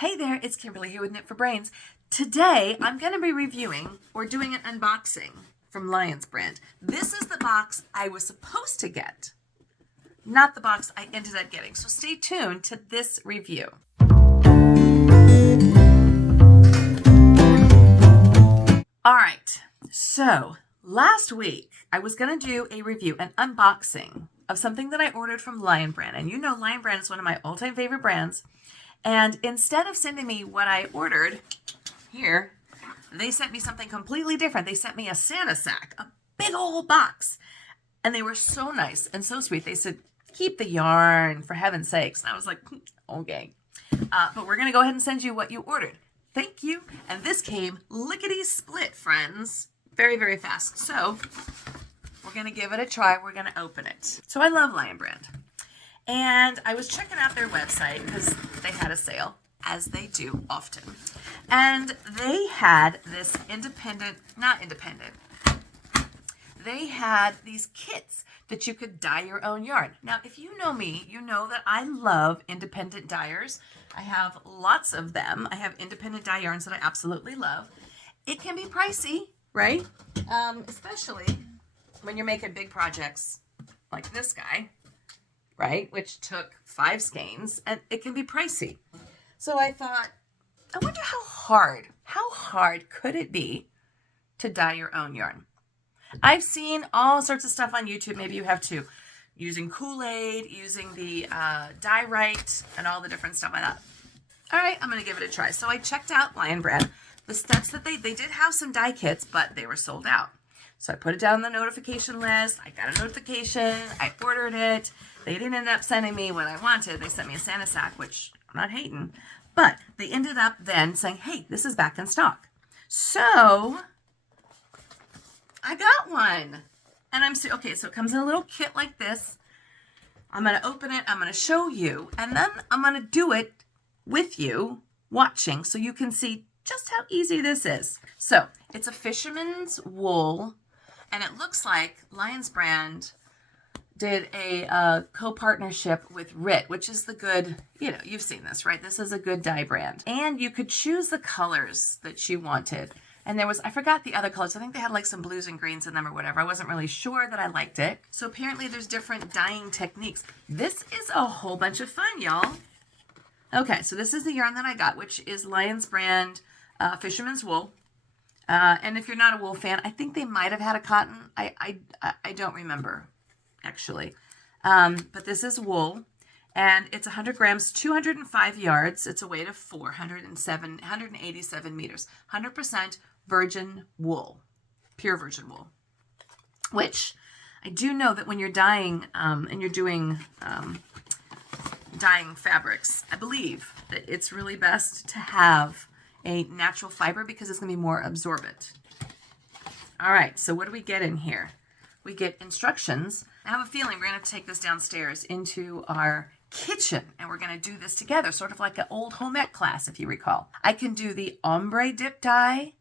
Hey there, it's Kimberly here with Knit for Brains. Today, I'm going to be reviewing or doing an unboxing from Lion's brand. This is the box I was supposed to get, not the box I ended up getting. So stay tuned to this review. All right, so last week, I was going to do a review, an unboxing of something that I ordered from Lion brand. And you know Lion brand is one of my all-time favorite brands. And instead of sending me what I ordered here, they sent me something completely different. They sent me a Santa sack, a big old box. And they were so nice and so sweet. They said, keep the yarn, for heaven's sakes. And I was like, okay. But we're going to go ahead and send you what you ordered. Thank you. And this came lickety-split, friends. Very, very fast. So we're going to give it a try. We're going to open it. So I love Lion brand. And I was checking out their website because they had a sale, as they do often. And they had this they had these kits that you could dye your own yarn. Now, if you know me, you know that I love independent dyers. I have lots of them. I have independent dye yarns that I absolutely love. It can be pricey, right? Especially when you're making big projects like this guy, right? Which took 5 skeins, and it can be pricey. So I thought, I wonder how hard could it be to dye your own yarn? I've seen all sorts of stuff on YouTube. Maybe you have too, using Kool-Aid, using the Dye Right, and all the different stuff like that. All right, I'm going to give it a try. So I checked out Lion brand. The steps that they did have some dye kits, but they were sold out. So I put it down on the notification list. I got a notification. I ordered it. They didn't end up sending me what I wanted. They sent me a Santa sack, which I'm not hating. But they ended up then saying, hey, this is back in stock. So I got one. And okay, so it comes in a little kit like this. I'm going to open it. I'm going to show you. And then I'm going to do it with you watching so you can see just how easy this is. So it's a fisherman's wool. And it looks like Lion's brand did a co-partnership with Rit, which is the good, you've seen this, right? This is a good dye brand. And you could choose the colors that you wanted. And there was, I forgot the other colors. I think they had like some blues and greens in them or whatever. I wasn't really sure that I liked it. So apparently there's different dyeing techniques. This is a whole bunch of fun, y'all. Okay, so this is the yarn that I got, which is Lion's brand Fisherman's Wool. And if you're not a wool fan, I think they might have had a cotton. I don't remember, actually. But this is wool, and it's 100 grams, 205 yards. It's a weight of 187 meters. 100% virgin wool, pure virgin wool. Which I do know that when you're dyeing and you're doing dyeing fabrics, I believe that it's really best to have a natural fiber because it's going to be more absorbent. All right, so what do we get in here? We get instructions. I have a feeling we're going to have to take this downstairs into our kitchen, and we're going to do this together, sort of like an old home ec class, if you recall. I can do the ombre dip dye,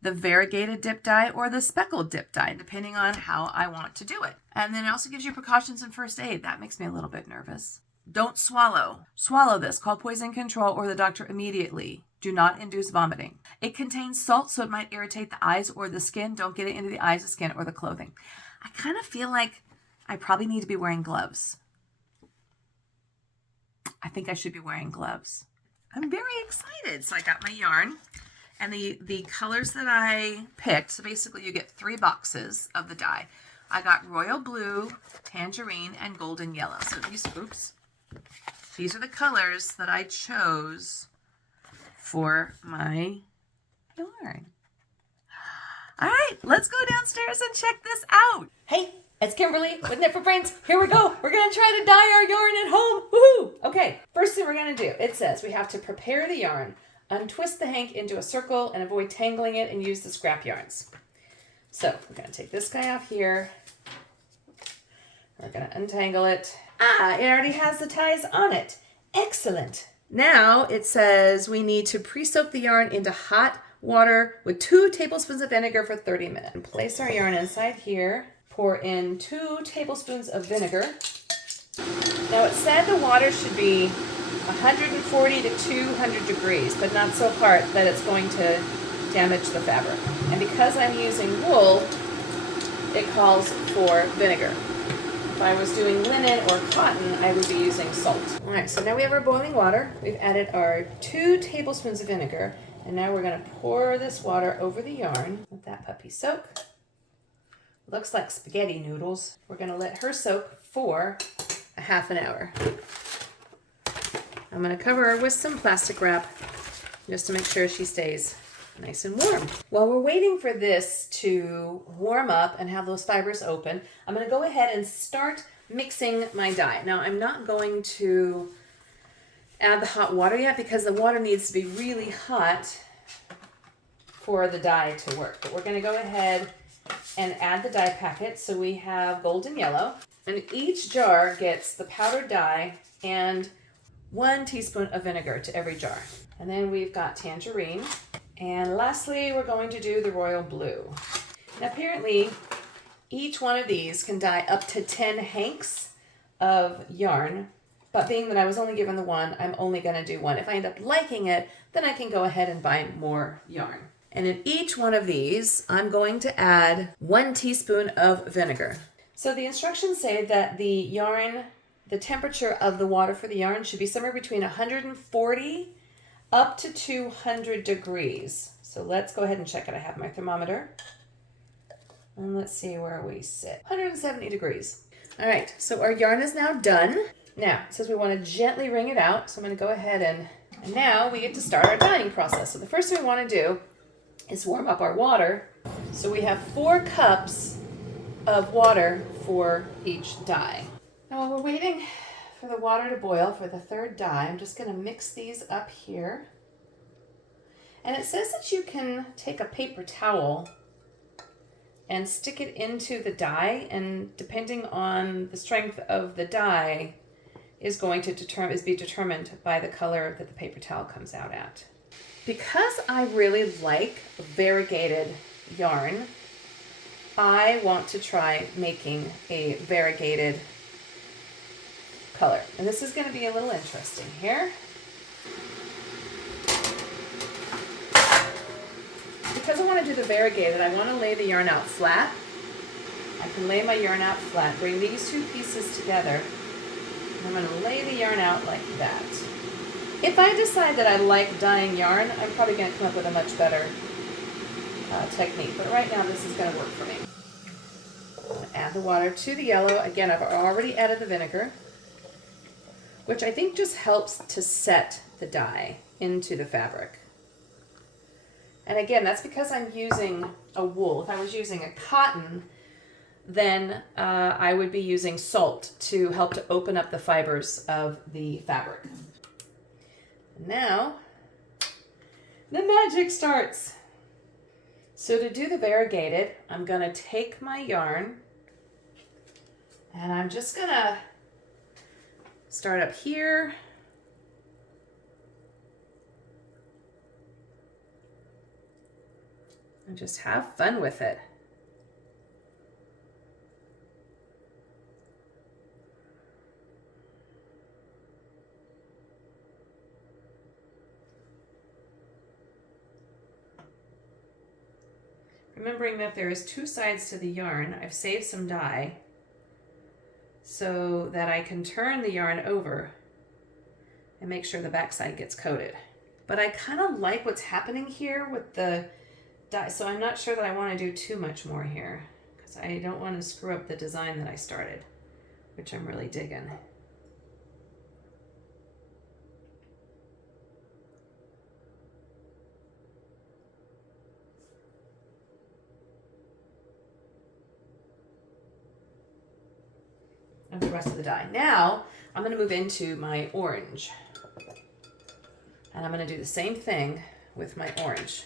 the variegated dip dye, or the speckled dip dye, depending on how I want to do it. And then it also gives you precautions and first aid. That makes me a little bit nervous. Don't swallow. Swallow this. Call poison control or the doctor immediately. Do not induce vomiting. It contains salt, so it might irritate the eyes or the skin. Don't get it into the eyes, the skin, or the clothing. I kind of feel like I probably need to be wearing gloves. I think I should be wearing gloves. I'm very excited. So I got my yarn and the colors that I picked. So basically you get 3 boxes of the dye. I got royal blue, tangerine, and golden yellow. So these are the colors that I chose for my yarn. All right, let's go downstairs and check this out. Hey, it's Kimberly with Knit for Brains. Here we go. We're going to try to dye our yarn at home. Woohoo! Okay, first thing we're going to do, it says we have to prepare the yarn, untwist the hank into a circle, and avoid tangling it, and use the scrap yarns. So we're going to take this guy off here. We're going to untangle it. It already has the ties on it. Excellent. Now it says we need to pre-soak the yarn into hot water with 2 tablespoons of vinegar for 30 minutes. And place our yarn inside here. Pour in 2 tablespoons of vinegar. Now it said the water should be 140 to 200 degrees, but not so hard that it's going to damage the fabric. And because I'm using wool, it calls for vinegar. If I was doing linen or cotton, I would be using salt. All right, so now we have our boiling water. We've added our 2 tablespoons of vinegar, and now we're gonna pour this water over the yarn. Let that puppy soak. Looks like spaghetti noodles. We're gonna let her soak for a half an hour. I'm gonna cover her with some plastic wrap just to make sure she stays nice and warm. While we're waiting for this to warm up and have those fibers open, I'm gonna go ahead and start mixing my dye. Now I'm not going to add the hot water yet because the water needs to be really hot for the dye to work. But we're gonna go ahead and add the dye packet. So we have golden yellow, and each jar gets the powdered dye and 1 teaspoon of vinegar to every jar. And then we've got tangerine. And lastly, we're going to do the royal blue. Now apparently, each one of these can dye up to 10 hanks of yarn, but being that I was only given the 1, I'm only gonna do 1. If I end up liking it, then I can go ahead and buy more yarn. And in each one of these, I'm going to add 1 teaspoon of vinegar. So the instructions say that the yarn, the temperature of the water for the yarn should be somewhere between 140 up to 200 degrees. So let's go ahead and check it. I have my thermometer. And let's see where we sit. 170 degrees. All right, so our yarn is now done. Now, it says we want to gently wring it out. So I'm going to go ahead and now we get to start our dyeing process. So the first thing we want to do is warm up our water. So we have 4 cups of water for each dye. Now while we're waiting for the water to boil for the 3rd dye, I'm just going to mix these up here. And it says that you can take a paper towel and stick it into the dye, and depending on the strength of the dye is going to be determined by the color that the paper towel comes out at. Because I really like variegated yarn, I want to try making a variegated color. And this is going to be a little interesting here. Because I want to do the variegated, I want to lay the yarn out flat. I can lay my yarn out flat, bring these 2 pieces together, and I'm going to lay the yarn out like that. If I decide that I like dyeing yarn, I'm probably going to come up with a much better technique. But right now, this is going to work for me. I'm going to add the water to the yellow. Again, I've already added the vinegar, which I think just helps to set the dye into the fabric. And again, that's because I'm using a wool. If I was using a cotton, then I would be using salt to help to open up the fibers of the fabric. Now, the magic starts. So to do the variegated, I'm gonna take my yarn and I'm just gonna start up here. And just have fun with it. Remembering that there is 2 sides to the yarn, I've saved some dye so that I can turn the yarn over and make sure the backside gets coated. But I kind of like what's happening here with the dye, so I'm not sure that I want to do too much more here because I don't want to screw up the design that I started, which I'm really digging. Of the rest of the dye. Now I'm going to move into my orange, and I'm going to do the same thing with my orange.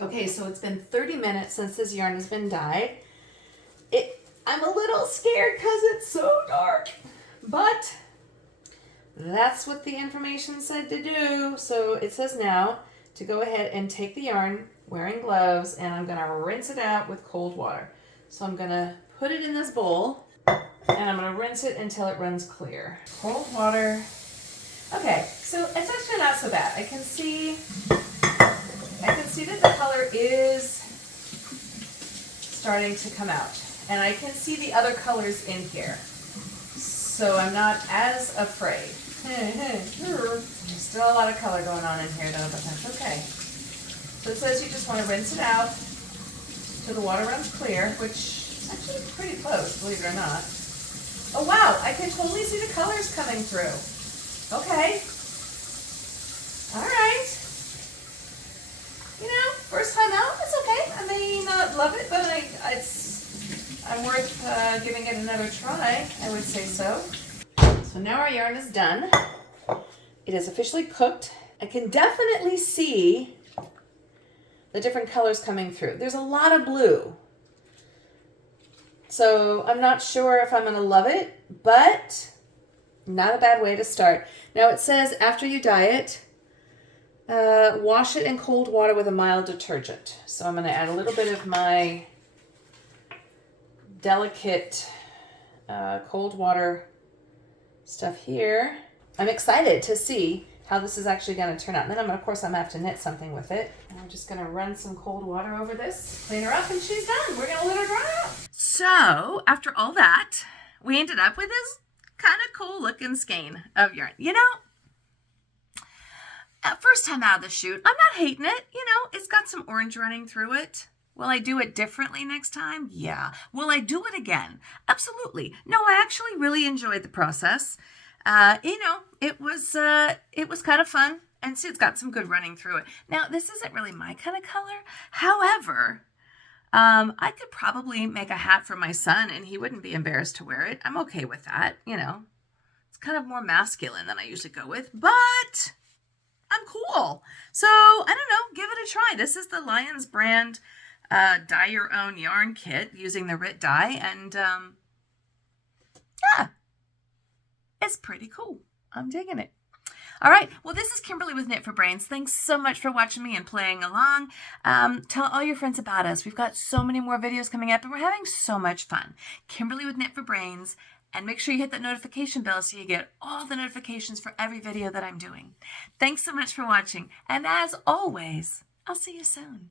Okay, so it's been 30 minutes since this yarn has been dyed. I'm a little scared because it's so dark, but that's what the information said to do. So it says now to go ahead and take the yarn wearing gloves, and I'm going to rinse it out with cold water. So I'm going to put it in this bowl, and I'm going to rinse it until it runs clear. Cold water. Okay, so it's actually not so bad. I can see that the color is starting to come out, and I can see the other colors in here. So I'm not as afraid. There's still a lot of color going on in here though, but that's okay. So it says you just want to rinse it out till the water runs clear, which is actually pretty close, believe it or not. Oh wow, I can totally see the colors coming through. Okay. All right. You know, first time out, it's okay. I may not love it, but I'm worth giving it another try, I would say so. So now our yarn is done. It is officially cooked. I can definitely see the different colors coming through. There's a lot of blue. So I'm not sure if I'm going to love it, but not a bad way to start. Now it says after you dye it, wash it in cold water with a mild detergent. So I'm going to add a little bit of my delicate cold water stuff here. I'm excited to see how this is actually going to turn out. And then of course I'm going to have to knit something with it. And I'm just going to run some cold water over this, clean her up, and she's done. We're going to let her dry out. So after all that, we ended up with this kind of cool looking skein of yarn. You know, first time out of the chute, I'm not hating it. You know, it's got some orange running through it. Will I do it differently next time? Yeah. Will I do it again? Absolutely. No, I actually really enjoyed the process. You know, it was kind of fun, and see, it's got some good running through it. Now, this isn't really my kind of color. However, I could probably make a hat for my son, and he wouldn't be embarrassed to wear it. I'm okay with that. You know, it's kind of more masculine than I usually go with, but I'm cool. So I don't know. Give it a try. This is the Lions brand dye your own yarn kit using the Rit Dye, and yeah, it's pretty cool. I'm digging it. All right, well, this is Kimberly with Knit for Brains. Thanks so much for watching me and playing along. Tell all your friends about us. We've got so many more videos coming up, and we're having so much fun. Kimberly with Knit for Brains, and make sure you hit that notification bell so you get all the notifications for every video that I'm doing. Thanks so much for watching, and as always, I'll see you soon.